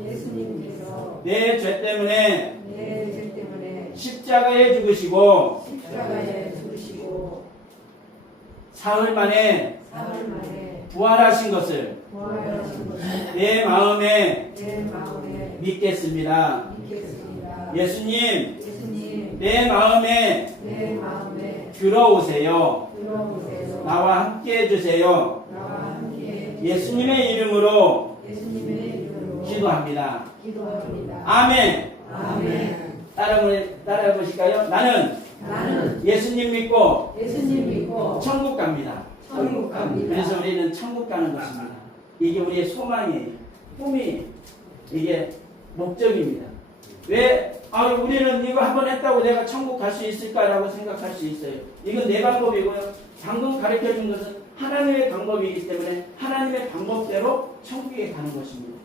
예수님께서 내 죄 때문에 내 죄 때문에 십자가에 죽으시고 십자가에 죽으시고 사흘 만에 사흘 만에 부활하신 것을 부활하신 것을 내 마음에 내 마음에 믿겠습니다. 믿겠습니다. 예수님, 예수님 내 마음에 내 마음에 들어오세요. 들어오세요. 나와 함께 해 주세요. 나와 함께 예수님의 이름으로 예수님의 이름으로 기도합니다. 기도합니다. 아멘. 아멘. 따라, 따라해 보실까요? 나는 나는 예수님 믿고 예수님 믿고 천국 갑니다. 천국 갑니다. 그래서 우리는 천국 가는 것입니다. 이게 우리의 소망이에요. 꿈이 이게 목적입니다. 왜? 아, 우리는 이거 한번 했다고 내가 천국 갈 수 있을까라고 생각할 수 있어요. 이건 내 방법이고요. 방금 가르쳐 준 것은 하나님의 방법이기 때문에 하나님의 방법대로 천국에 가는 것입니다.